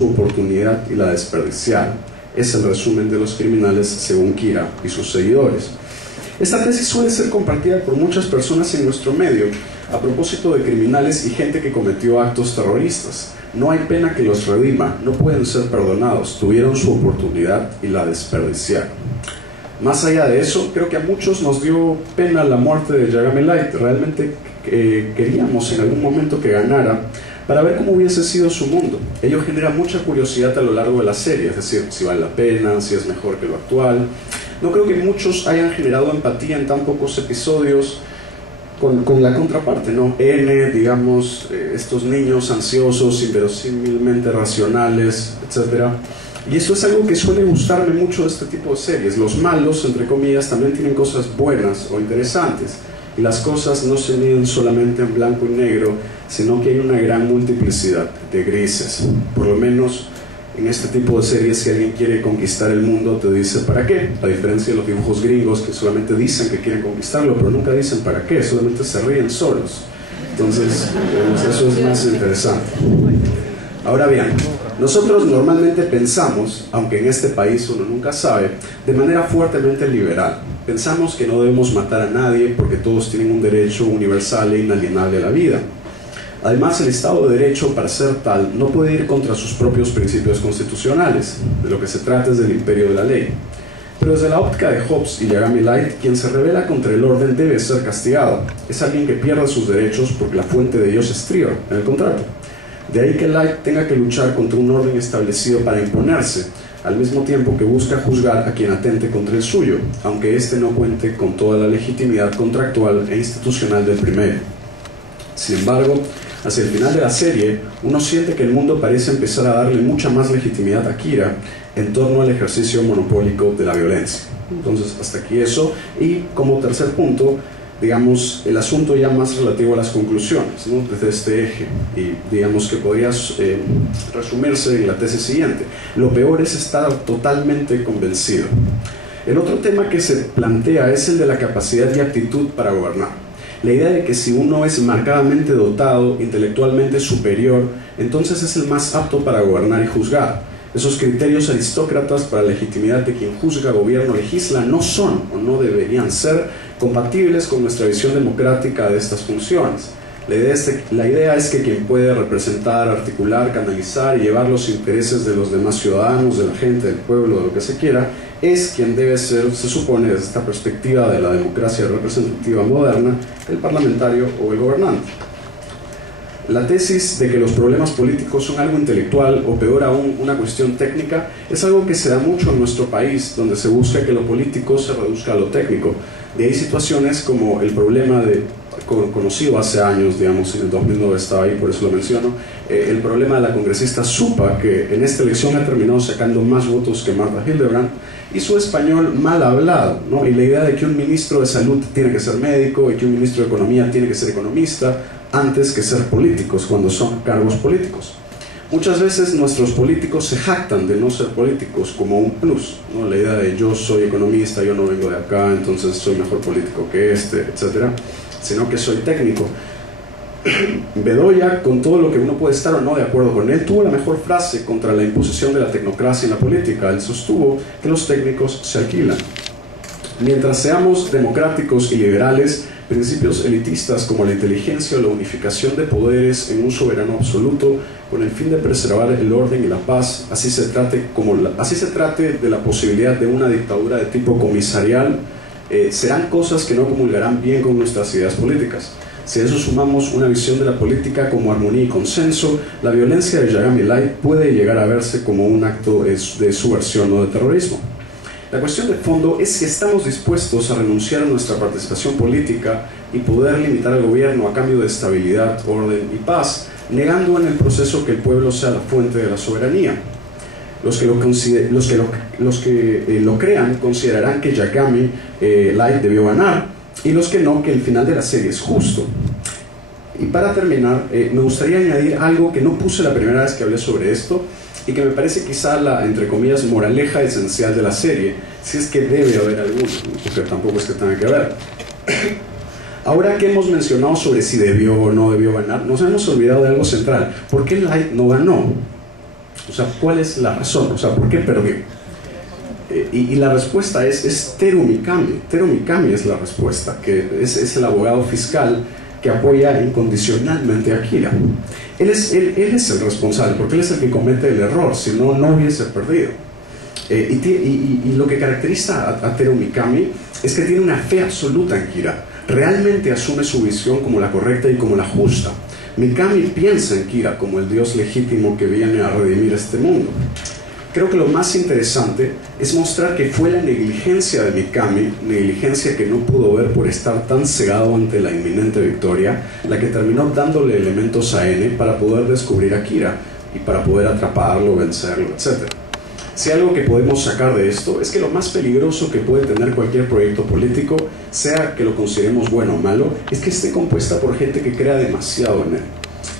su oportunidad y la desperdiciaron. Es el resumen de los criminales según Kira y sus seguidores. Esta tesis suele ser compartida por muchas personas en nuestro medio a propósito de criminales y gente que cometió actos terroristas. No hay pena que los redima, no pueden ser perdonados, tuvieron su oportunidad y la desperdiciaron. Más allá de eso, creo que a muchos nos dio pena la muerte de Yagami Light. Realmente queríamos en algún momento que ganara para ver cómo hubiese sido su mundo. Ello genera mucha curiosidad a lo largo de la serie, es decir, si vale la pena, si es mejor que lo actual. No creo que muchos hayan generado empatía en tan pocos episodios con la contraparte, ¿no? Digamos, estos niños ansiosos, inverosímilmente racionales, etc. Y eso es algo que suele gustarme mucho de este tipo de series. Los malos, entre comillas, también tienen cosas buenas o interesantes. Y las cosas no se miden solamente en blanco y negro, sino que hay una gran multiplicidad de grises. Por lo menos en este tipo de series, si alguien quiere conquistar el mundo, te dice para qué. A diferencia de los dibujos gringos que solamente dicen que quieren conquistarlo, pero nunca dicen para qué, solamente se ríen solos. Entonces, eso es más interesante. Ahora bien, nosotros normalmente pensamos, aunque en este país uno nunca sabe, de manera fuertemente liberal. Pensamos que no debemos matar a nadie porque todos tienen un derecho universal e inalienable a la vida. Además, el Estado de Derecho, para ser tal, no puede ir contra sus propios principios constitucionales. De lo que se trata es del imperio de la ley. Pero desde la óptica de Hobbes y Yagami Light, quien se rebela contra el orden debe ser castigado. Es alguien que pierde sus derechos porque la fuente de ellos es Trier, en el contrato. De ahí que Light tenga que luchar contra un orden establecido para imponerse, al mismo tiempo que busca juzgar a quien atente contra el suyo, aunque éste no cuente con toda la legitimidad contractual e institucional del primero. Sin embargo, hacia el final de la serie, uno siente que el mundo parece empezar a darle mucha más legitimidad a Kira en torno al ejercicio monopólico de la violencia. Entonces, hasta aquí eso. Y como tercer punto, digamos, el asunto ya más relativo a las conclusiones, ¿no? Desde este eje, y digamos que podría resumirse en la tesis siguiente: lo peor es estar totalmente convencido. El otro tema que se plantea es el de la capacidad y aptitud para gobernar. La idea de que si uno es marcadamente dotado, intelectualmente superior, entonces es el más apto para gobernar y juzgar. Esos criterios aristócratas para la legitimidad de quien juzga, gobierna o legisla no son o no deberían ser compatibles con nuestra visión democrática de estas funciones. La idea es que quien puede representar, articular, canalizar y llevar los intereses de los demás ciudadanos, de la gente, del pueblo, de lo que se quiera, es quien debe ser, se supone desde esta perspectiva de la democracia representativa moderna, el parlamentario o el gobernante. La tesis de que los problemas políticos son algo intelectual o peor aún una cuestión técnica es algo que se da mucho en nuestro país, donde se busca que lo político se reduzca a lo técnico. De ahí situaciones como el problema conocido hace años, digamos, en el 2009 estaba ahí, por eso lo menciono, el problema de la congresista Supa, que en esta elección ha terminado sacando más votos que Martha Hildebrandt, y su español mal hablado, ¿no? Y la idea de que un ministro de salud tiene que ser médico y que un ministro de economía tiene que ser economista antes que ser políticos, cuando son cargos políticos. Muchas veces nuestros políticos se jactan de no ser políticos como un plus, ¿no? La idea de yo soy economista, yo no vengo de acá, entonces soy mejor político que este, etcétera, sino que soy técnico. Bedoya, con todo lo que uno puede estar o no de acuerdo con él, tuvo la mejor frase contra la imposición de la tecnocracia en la política. Él sostuvo que los técnicos se alquilan. Mientras seamos democráticos y liberales, principios elitistas como la inteligencia o la unificación de poderes en un soberano absoluto con el fin de preservar el orden y la paz, así se trate de la posibilidad de una dictadura de tipo comisarial, serán cosas que no comulgarán bien con nuestras ideas políticas. Si a eso sumamos una visión de la política como armonía y consenso, la violencia de Yagami Light puede llegar a verse como un acto de subversión o de terrorismo. La cuestión de fondo es si estamos dispuestos a renunciar a nuestra participación política y poder limitar al gobierno a cambio de estabilidad, orden y paz, negando en el proceso que el pueblo sea la fuente de la soberanía. Los que lo crean considerarán que Yagami Light debió ganar, y los que no, que el final de la serie es justo. Y para terminar, me gustaría añadir algo que no puse la primera vez que hablé sobre esto, y que me parece quizá la, entre comillas, moraleja esencial de la serie, si es que debe haber alguna, porque tampoco es que tenga que haber. Ahora que hemos mencionado sobre si debió o no debió ganar, nos hemos olvidado de algo central. ¿Por qué Light no ganó? O sea, ¿cuál es la razón? O sea, ¿por qué perdió? Y la respuesta es Teru Mikami. Teru Mikami es la respuesta, que es el abogado fiscal que apoya incondicionalmente a Kira. Él es el responsable, porque él es el que comete el error, si no, no hubiese perdido. Y lo que caracteriza a Teru Mikami es que tiene una fe absoluta en Kira. Realmente asume su visión como la correcta y como la justa. Mikami piensa en Kira como el dios legítimo que viene a redimir este mundo. Creo que lo más interesante es mostrar que fue la negligencia de Mikami, negligencia que no pudo ver por estar tan cegado ante la inminente victoria, la que terminó dándole elementos a N para poder descubrir a Kira y para poder atraparlo, vencerlo, etc. Si algo que podemos sacar de esto es que lo más peligroso que puede tener cualquier proyecto político, sea que lo consideremos bueno o malo, es que esté compuesta por gente que crea demasiado en él.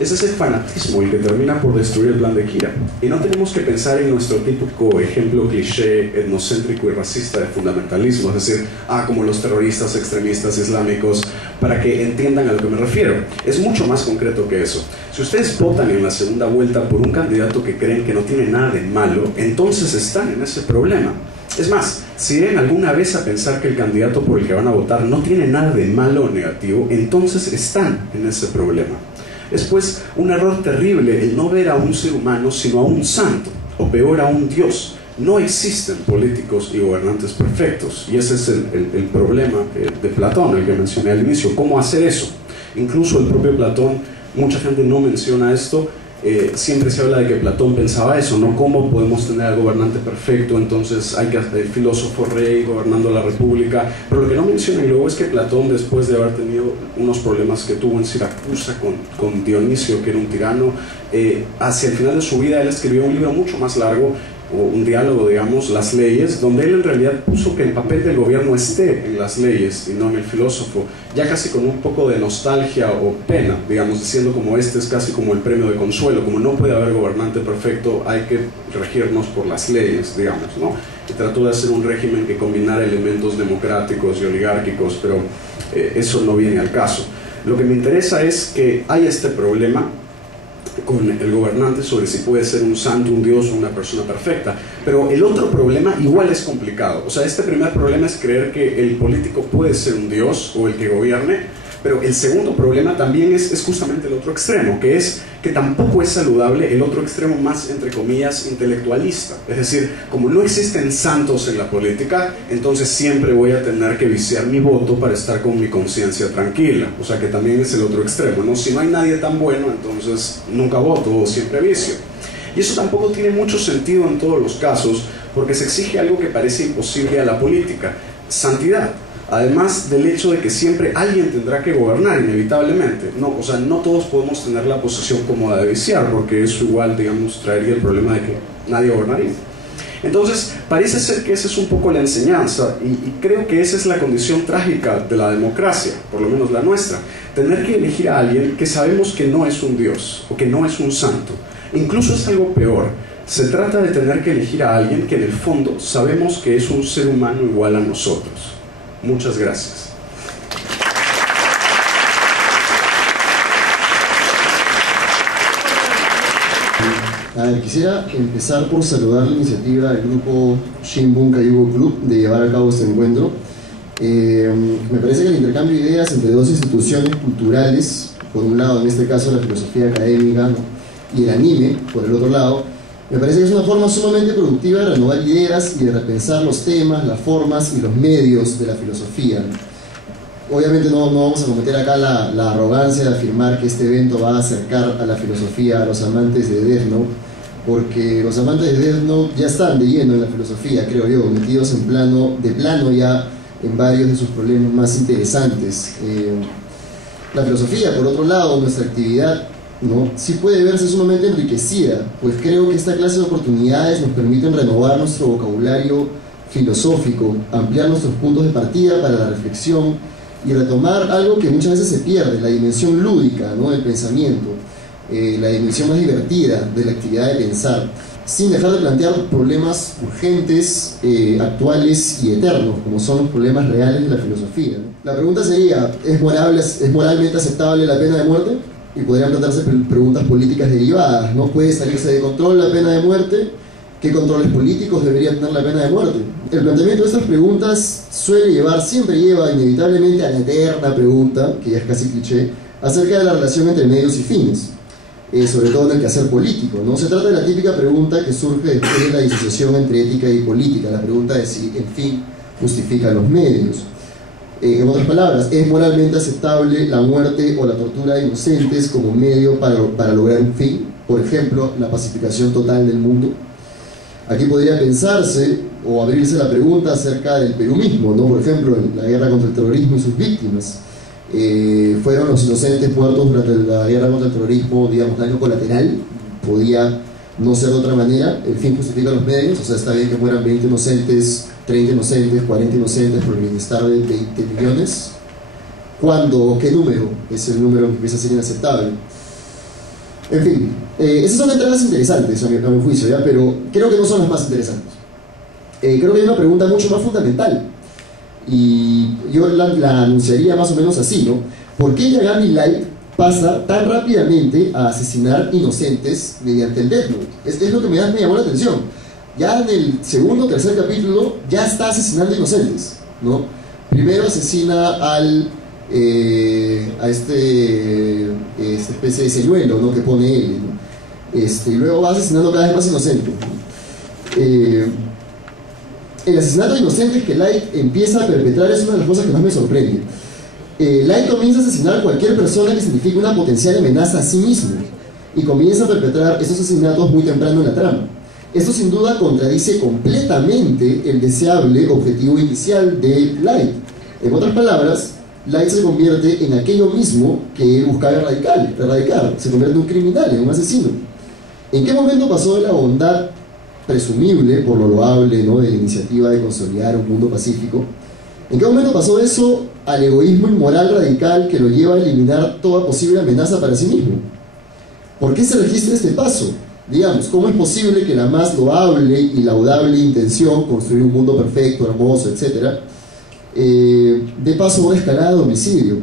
Es ese fanatismo el que termina por destruir el plan de Kira. Y no tenemos que pensar en nuestro típico ejemplo cliché etnocéntrico y racista de fundamentalismo, es decir, como los terroristas extremistas islámicos, para que entiendan a lo que me refiero. Es mucho más concreto que eso. Si ustedes votan en la segunda vuelta por un candidato que creen que no tiene nada de malo, entonces están en ese problema. Es más, si llegan alguna vez a pensar que el candidato por el que van a votar no tiene nada de malo o negativo, entonces están en ese problema. Es pues un error terrible el no ver a un ser humano sino a un santo, o peor a un dios. No existen políticos y gobernantes perfectos, y ese es el problema de Platón, el que mencioné al inicio. ¿Cómo hacer eso? Incluso el propio Platón, mucha gente no menciona esto, siempre se habla de que Platón pensaba eso, ¿no? ¿Cómo podemos tener al gobernante perfecto? Entonces hay que hacer el filósofo rey gobernando la república. Pero lo que no mencionan luego es que Platón, después de haber tenido unos problemas que tuvo en Siracusa con Dionisio, que era un tirano, hacia el final de su vida él escribió un libro mucho más largo, o un diálogo, digamos, Las leyes, donde él en realidad puso que el papel del gobierno esté en las leyes y no en el filósofo, ya casi con un poco de nostalgia o pena, digamos, diciendo como este es casi como el premio de consuelo, como no puede haber gobernante perfecto, hay que regirnos por las leyes, digamos, ¿no? Y trató de hacer un régimen que combinara elementos democráticos y oligárquicos, pero eso no viene al caso. Lo que me interesa es que hay este problema con el gobernante sobre si puede ser un santo, un dios o una persona perfecta, pero el otro problema igual es complicado. O sea, este primer problema es creer que el político puede ser un dios o el que gobierne, pero el segundo problema también es justamente el otro extremo, que es que tampoco es saludable el otro extremo más, entre comillas, intelectualista. Es decir, como no existen santos en la política, entonces siempre voy a tener que viciar mi voto para estar con mi conciencia tranquila. O sea, que también es el otro extremo, ¿no? Si no hay nadie tan bueno, entonces nunca voto o siempre vicio. Y eso tampoco tiene mucho sentido en todos los casos, porque se exige algo que parece imposible a la política: santidad. Además del hecho de que siempre alguien tendrá que gobernar, inevitablemente. No, o sea, no todos podemos tener la posición cómoda de viciar, porque eso igual, digamos, traería el problema de que nadie gobernaría. Entonces, parece ser que esa es un poco la enseñanza, y creo que esa es la condición trágica de la democracia, por lo menos la nuestra. Tener que elegir a alguien que sabemos que no es un dios, o que no es un santo. Incluso es algo peor. Se trata de tener que elegir a alguien que en el fondo sabemos que es un ser humano igual a nosotros. Muchas gracias. Quisiera empezar por saludar la iniciativa del grupo Shinbun Kaigo Club de llevar a cabo este encuentro. Me parece que el intercambio de ideas entre dos instituciones culturales, por un lado en este caso la filosofía académica, ¿no?, y el anime, por el otro lado, me parece que es una forma sumamente productiva de renovar ideas y de repensar los temas, las formas y los medios de la filosofía. Obviamente no vamos a cometer acá la arrogancia de afirmar que este evento va a acercar a la filosofía a los amantes de Death Note, porque los amantes de Death Note ya están de lleno en la filosofía, creo yo, metidos de plano ya en varios de sus problemas más interesantes. La filosofía, por otro lado, nuestra actividad, ¿no?, sí puede verse sumamente enriquecida, pues creo que esta clase de oportunidades nos permiten renovar nuestro vocabulario filosófico, ampliar nuestros puntos de partida para la reflexión y retomar algo que muchas veces se pierde, la dimensión lúdica, ¿no?, del pensamiento, la dimensión más divertida de la actividad de pensar, sin dejar de plantear problemas urgentes, actuales y eternos, como son los problemas reales de la filosofía, ¿no? La pregunta sería, ¿es moralmente aceptable la pena de muerte? y podrían plantearse preguntas políticas derivadas, ¿no? ¿Puede salirse de control la pena de muerte? ¿Qué controles políticos debería tener la pena de muerte? El planteamiento de estas preguntas siempre lleva inevitablemente a la eterna pregunta, que ya es casi cliché, acerca de la relación entre medios y fines, sobre todo en el quehacer político, ¿no? Se trata de la típica pregunta que surge después de la disociación entre ética y política, la pregunta de si el fin justifica los medios. En otras palabras, ¿es moralmente aceptable la muerte o la tortura de inocentes como medio para lograr un fin? Por ejemplo, la pacificación total del mundo. Aquí podría pensarse o abrirse la pregunta acerca del Perú mismo, ¿no? Por ejemplo, en la guerra contra el terrorismo y sus víctimas. ¿Fueron los inocentes muertos durante la guerra contra el terrorismo, digamos, daño colateral? ¿Podía no ser de otra manera? ¿El fin justifica los medios? O sea, está bien que mueran 20 inocentes, 30 inocentes, 40 inocentes por el bienestar de 20 millones. ¿Cuándo? ¿Qué número es el número que empieza a ser inaceptable? En fin, esas son entradas interesantes a mi juicio, ¿ya? Pero creo que no son las más interesantes. Creo que hay una pregunta mucho más fundamental, y yo la anunciaría más o menos así, ¿no? ¿Por qué Yagami Light pasa tan rápidamente a asesinar inocentes mediante el Death Note? Es lo que me llamó la atención. Ya en el segundo o tercer capítulo ya está asesinando inocentes, ¿no? Primero asesina a esta especie de señuelo, ¿no?, que pone él, ¿no? Y luego va asesinando cada vez más inocentes, ¿no? El asesinato de inocentes que Light empieza a perpetrar es una de las cosas que más me sorprende. Light comienza a asesinar a cualquier persona que signifique una potencial amenaza a sí mismo, y comienza a perpetrar esos asesinatos muy temprano en la trama. Esto sin duda contradice completamente el deseable objetivo inicial de Light. En otras palabras, Light se convierte en aquello mismo que él buscaba erradicar. Se convierte en un criminal, en un asesino. ¿En qué momento pasó de la bondad presumible, por lo loable, ¿no?, de la iniciativa de consolidar un mundo pacífico? ¿En qué momento pasó eso al egoísmo inmoral radical que lo lleva a eliminar toda posible amenaza para sí mismo? ¿Por qué se registra este paso? Digamos, ¿cómo es posible que la más loable y laudable intención, construir un mundo perfecto, hermoso, etcétera, dé paso a una escalada de homicidio?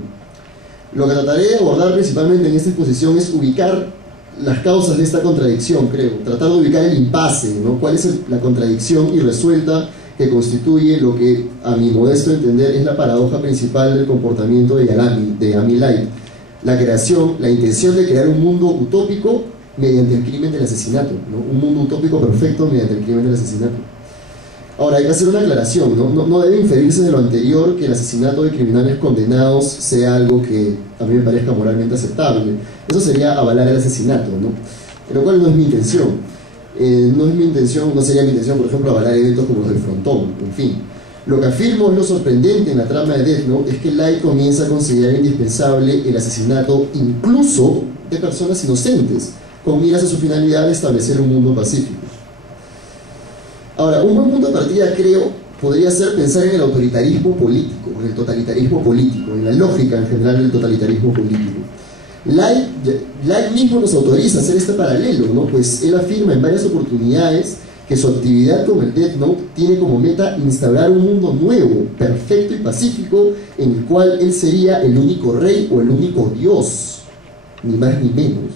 Lo que trataré de abordar principalmente en esta exposición es ubicar las causas de esta contradicción, creo. Tratar de ubicar el impasse, ¿no? ¿Cuál es la contradicción irresuelta que constituye lo que, a mi modesto entender, es la paradoja principal del comportamiento de Yagami Light? La intención de crear un mundo utópico mediante el crimen del asesinato, ¿no? Un mundo utópico perfecto mediante el crimen del asesinato. Ahora, hay que hacer una aclaración, ¿no? No debe inferirse de lo anterior que el asesinato de criminales condenados sea algo que a mí me parezca moralmente aceptable. Eso sería avalar el asesinato, ¿no? Lo cual no es mi intención. No sería mi intención, por ejemplo, avalar eventos como los del Frontón, en fin. Lo que afirmo es lo sorprendente en la trama de Death Note, es que Light comienza a considerar indispensable el asesinato incluso de personas inocentes, con miras a su finalidad de establecer un mundo pacífico. Ahora, un buen punto de partida, creo, podría ser pensar en el autoritarismo político, en el totalitarismo político, en la lógica en general del totalitarismo político. Light mismo nos autoriza a hacer este paralelo, ¿no? Pues él afirma en varias oportunidades que su actividad con el Death Note tiene como meta instaurar un mundo nuevo, perfecto y pacífico, en el cual él sería el único rey o el único dios, ni más ni menos.